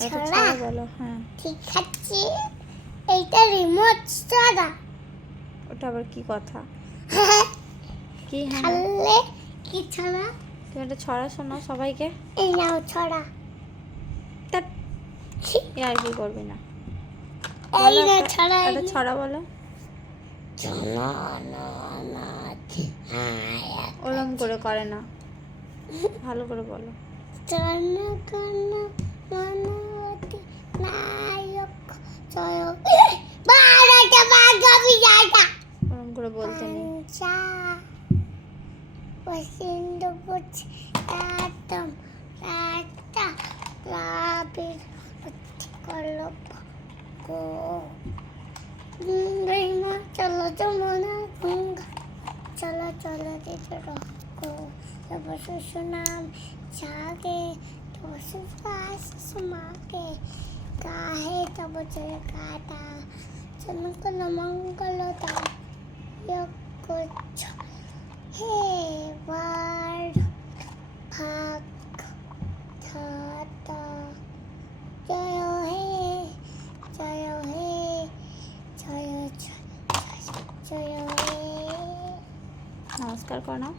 ছড়া? ছড়া বলো হ্যাঁ। ঠিক আছে। এইটা রিমোট ছড়া ওটা আবার কি কথা? কি হ্যাঁ খাললে কি ছড়া তুমি একটা ছড়া শোনাও সবাইকে। এই নাও ছড়া। এ আর কি করবি না। এই না ছড়া নে। ছড়া বলো। না না হ্যাঁ ওরম করে করে না। ভালো করে বলো। জন 앉아 멋있는 꽃이 나좀 나다 나비 걸로 보고 눈물만 절로저무나 뭔가 절로절로디 들었고 여보 수수남 자게 또 수수하 수수하게 가해 더보질 가다 저는 그놈한 걸로 다 역. করছ? হে বার ভাগ ধাতা জয় হে জয় হে জয় জয় হে। নমস্কার করো